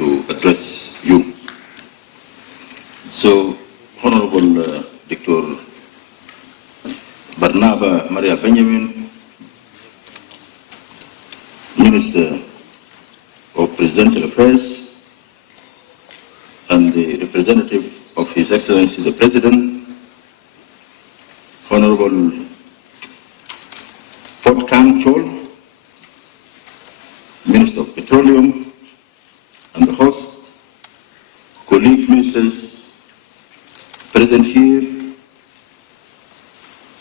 to address you. So, Honorable Dr. Barnaba Maria Benjamin, Minister of Presidential Affairs, and the representative of His Excellency the President, Honorable Port Kang Chol, Minister of Petroleum, and the host, colleague ministers present here,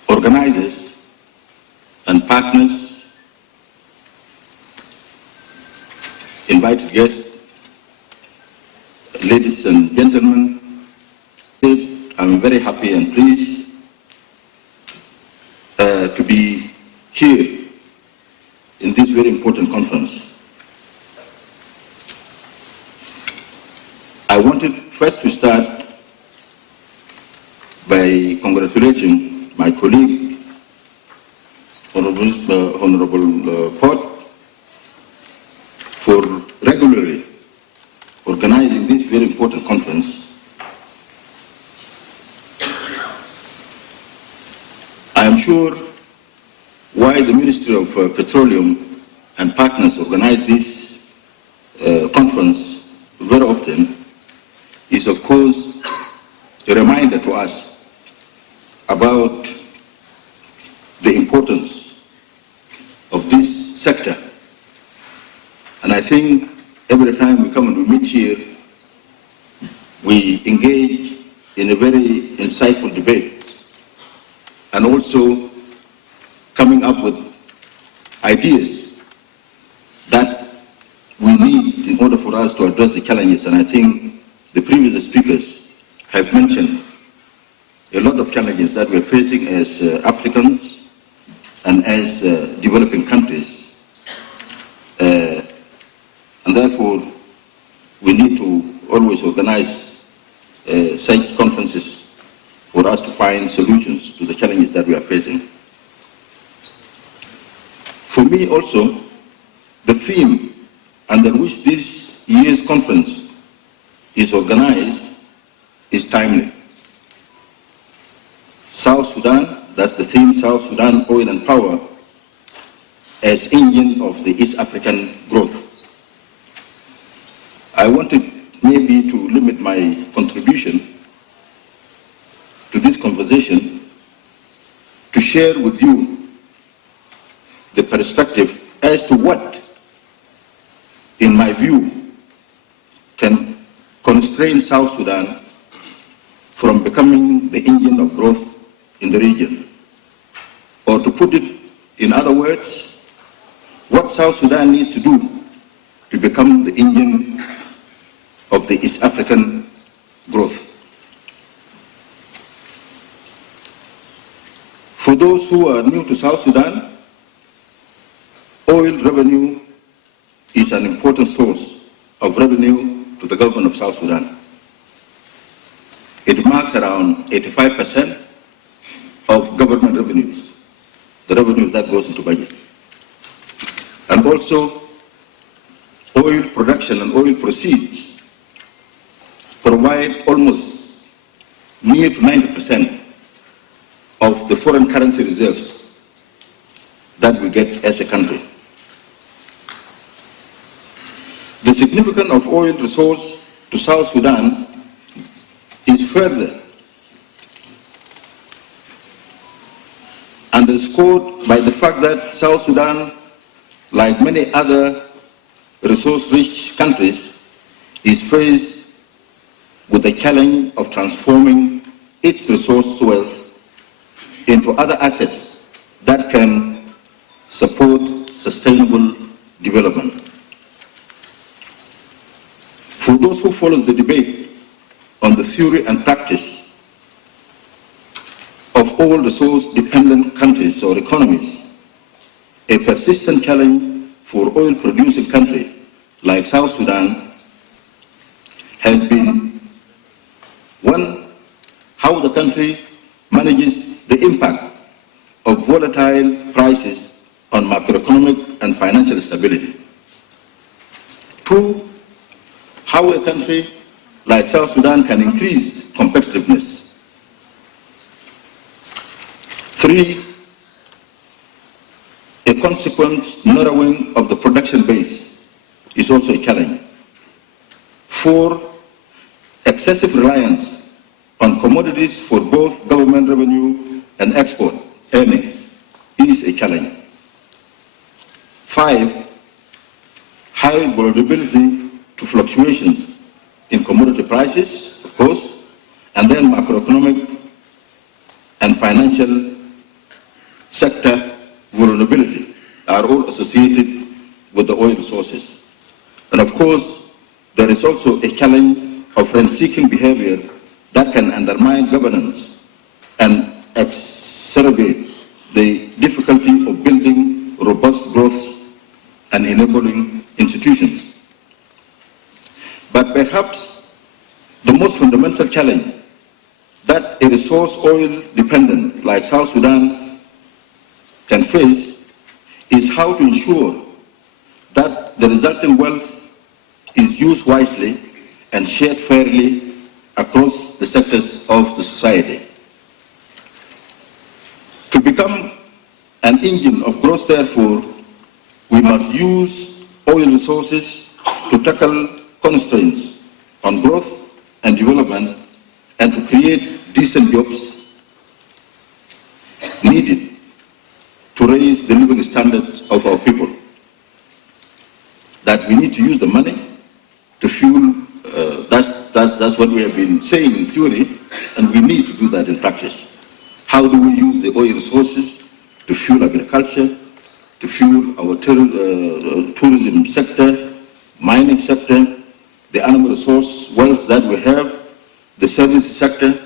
organizers and partners, invited guests, ladies and gentlemen, I'm very happy and pleased to be here in this very important conference. I wanted first to start by congratulating my colleague, Honorable Port, for regularly organizing this very important conference. I am sure why the Ministry of Petroleum and partners organize this conference very often is, of course, a reminder to us about the importance of this sector. And I think every time we come and we meet here, we engage in a very insightful debate and also coming up with ideas that we need in order for us to address the challenges. And I think the previous speakers have mentioned a lot of challenges that we're facing as Africans and as developing countries. And therefore, we need to always organize such conferences for us to find solutions to the challenges that we are facing. For me also, the theme under which this year's conference is organized is timely. South Sudan, that's the theme, South Sudan, oil and power as engine of the East African growth. I wanted maybe to limit my contribution to this conversation to share with you the perspective as to what, in my view, can constrain South Sudan from becoming the engine of growth in the region. Or to put it in other words, what South Sudan needs to do to become the engine of the East African growth. For those who are new to South Sudan, oil revenue is an important source of revenue to the government of South Sudan. It marks around 85% of government revenues, the revenues that goes into budget. And also, oil production and oil proceeds provide almost near to 90% of the foreign currency reserves that we get as a country. The significance of oil resource to South Sudan is further underscored by the fact that South Sudan, like many other resource-rich countries, is faced with the challenge of transforming its resource wealth into other assets that can support sustainable development. For those who follow the debate on the theory and practice of all resource-dependent countries or economies, a persistent challenge for oil-producing countries like South Sudan has been one, how the country manages the impact of volatile prices on macroeconomic and financial stability. Two, how a country like South Sudan can increase competitiveness. 3, a consequent narrowing of the production base is also a challenge. 4, excessive reliance on commodities for both government revenue and export earnings is a challenge. 5, high vulnerability to fluctuations in commodity prices, of course, and then macroeconomic and financial sector vulnerability are all associated with the oil resources. And of course, there is also a challenge of rent-seeking behavior that can undermine governance and exacerbate the difficulty of building robust growth and enabling institutions. But perhaps the most fundamental challenge that a resource oil dependent like South Sudan can face is how to ensure that the resulting wealth is used wisely and shared fairly across the sectors of the society. To become an engine of growth, therefore, we must use oil resources to tackle constraints on growth and development and to create decent jobs needed to raise the living standards of our people. That we need to use the money to fuel, that's what we have been saying in theory, and we need to do that in practice. How do we use the oil resources to fuel agriculture, to fuel our tourism sector, mining sector, the animal resource wealth that we have, the service sector?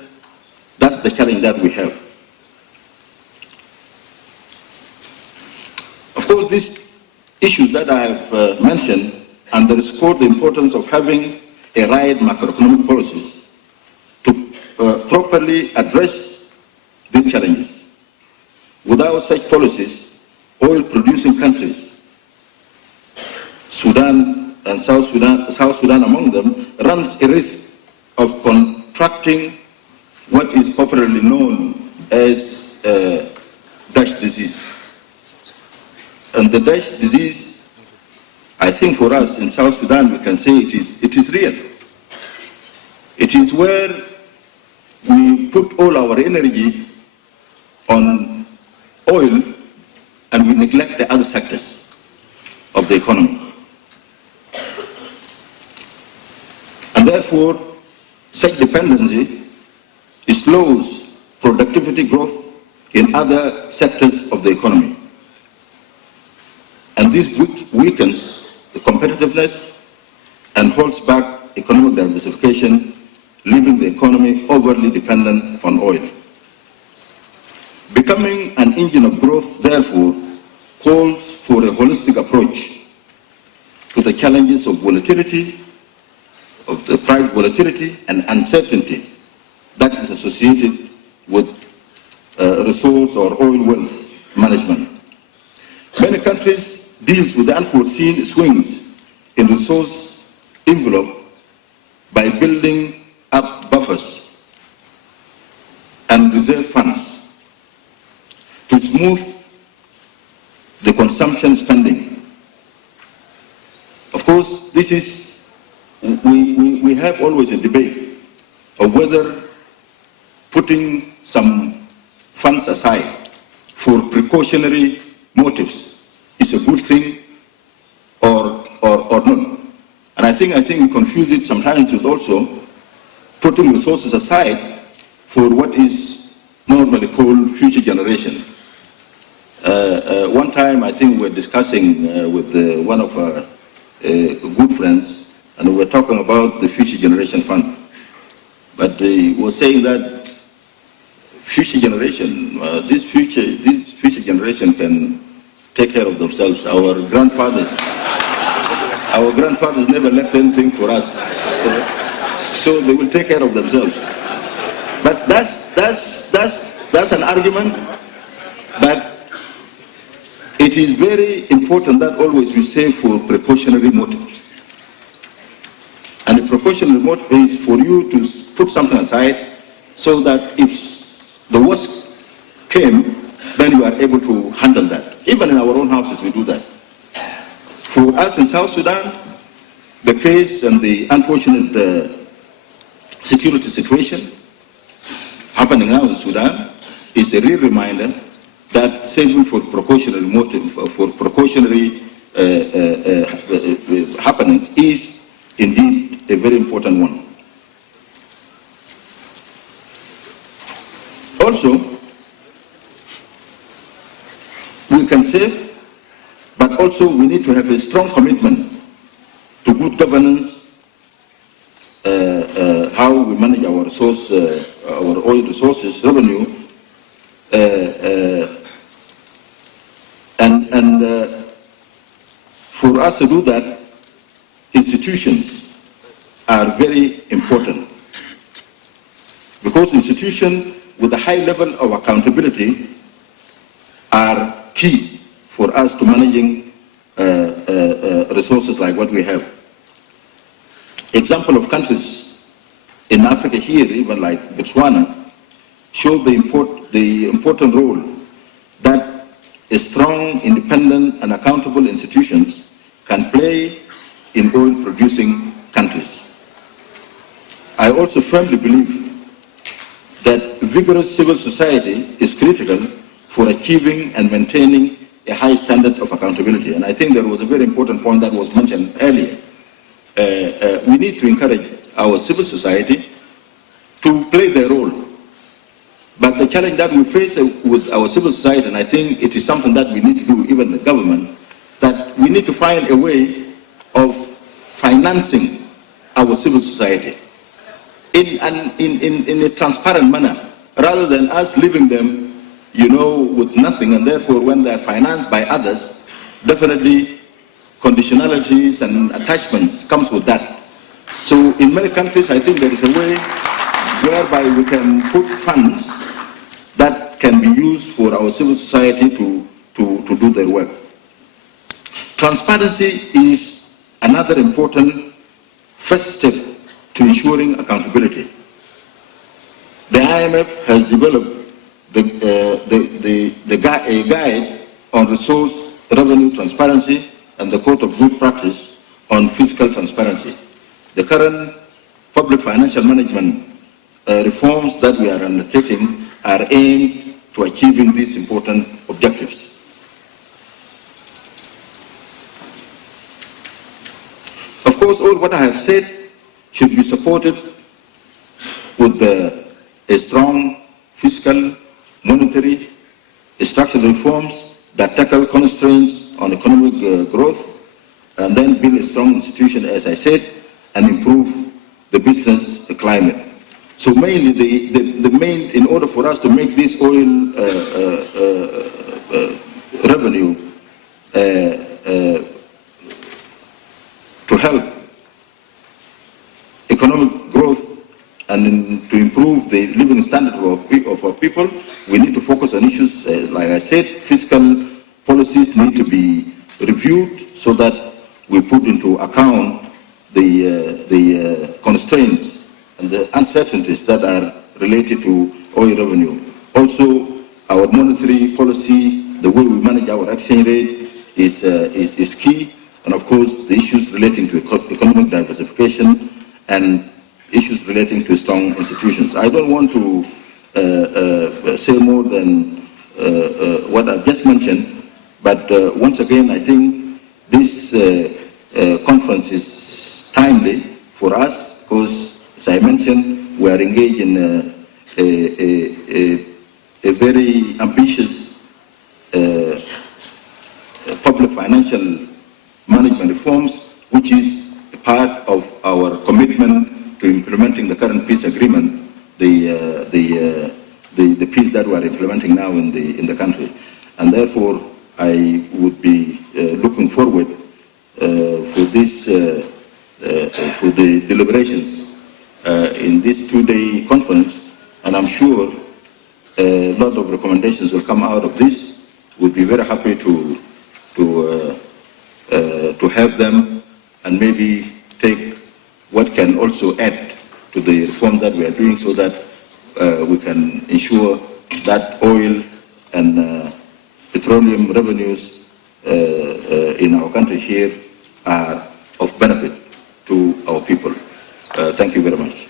That's the challenge that we have. Of course, these issues that I have mentioned underscore the importance of having a right macroeconomic policies to properly address these challenges. Without such policies, oil-producing countries, Sudan and South Sudan among them, runs a risk of contracting what is popularly known as Dutch disease. And the Dutch disease, I think for us in South Sudan, we can say it is real. It is where we put all our energy on oil and we neglect the other sectors of the economy. And therefore, such dependency slows productivity growth in other sectors of the economy. And this weakens the competitiveness and holds back economic diversification, leaving the economy overly dependent on oil. Becoming an engine of growth, therefore, calls for a holistic approach to the challenges of volatility, of the price volatility and uncertainty that is associated with resource or oil wealth management. Many countries deal with the unforeseen swings in resource envelope by building up buffers and reserve funds to smooth the consumption spending. Of course, this is, we have always a debate of whether putting some funds aside for precautionary motives is a good thing or not. And I think we confuse it sometimes with also putting resources aside for what is normally called future generation. One time I think we were discussing with one of our good friends, and we were talking about the Future Generation Fund. But he was saying that future generation, this future generation can take care of themselves. Our grandfathers never left anything for us, so they will take care of themselves. But that's an argument. But it is very important that always we save for precautionary motives. And precautionary mode is for you to put something aside so that if the worst came, then you are able to handle that. Even in our own houses, we do that. For us in South Sudan, the case and the unfortunate security situation happening now in Sudan is a real reminder that saving for precautionary motive, for precautionary happening is indeed a very important one. Also, we can save, but also we need to have a strong commitment to good governance, how we manage our resource, our oil resources, revenue, and for us to do that, institutions are very important, because institutions with a high level of accountability are key for us to managing resources like what we have. Example of countries in Africa here, even like Botswana, show the important role that a strong, independent, and accountable institutions can play in oil-producing countries. I also firmly believe that vigorous civil society is critical for achieving and maintaining a high standard of accountability. And I think there was a very important point that was mentioned earlier. We need to encourage our civil society to play their role. But the challenge that we face with our civil society, and I think it is something that we need to do, even the government, that we need to find a way of financing our civil society in a transparent manner, rather than us leaving them, with nothing, and therefore when they are financed by others, definitely conditionalities and attachments comes with that. So in many countries, I think there is a way whereby we can put funds that can be used for our civil society to do their work. Transparency is another important first step to ensuring accountability. The IMF has developed a guide on resource revenue transparency and the Code of Good Practice on fiscal transparency. The current public financial management reforms that we are undertaking are aimed to achieving these important objectives. Of course, all what I have said should be supported with a strong fiscal, monetary, structural reforms that tackle constraints on economic growth, and then build a strong institution, as I said, and improve the business climate. So mainly, in order for us to make this oil revenue to help economic growth and to improve the living standard of our people, we need to focus on issues, like I said, fiscal policies need to be reviewed so that we put into account the constraints and the uncertainties that are related to oil revenue. Also, our monetary policy, the way we manage our exchange rate is key, and of course, the issues relating to economic diversification and issues relating to strong institutions. I don't want to say more than what I've just mentioned, but once again, I think this conference is timely for us because, as I mentioned, we are engaged in a very ambitious public financial management reforms, which is a part of our commitment to implementing the current peace agreement, the peace that we are implementing now in the country. And therefore, I would be looking forward for this, for the deliberations in this 2-day conference, and I'm sure a lot of recommendations will come out of this. We'll be very happy to have them and maybe take what can also add to the reform that we are doing so that we can ensure that oil and petroleum revenues in our country here are of benefit to our people. Thank you very much.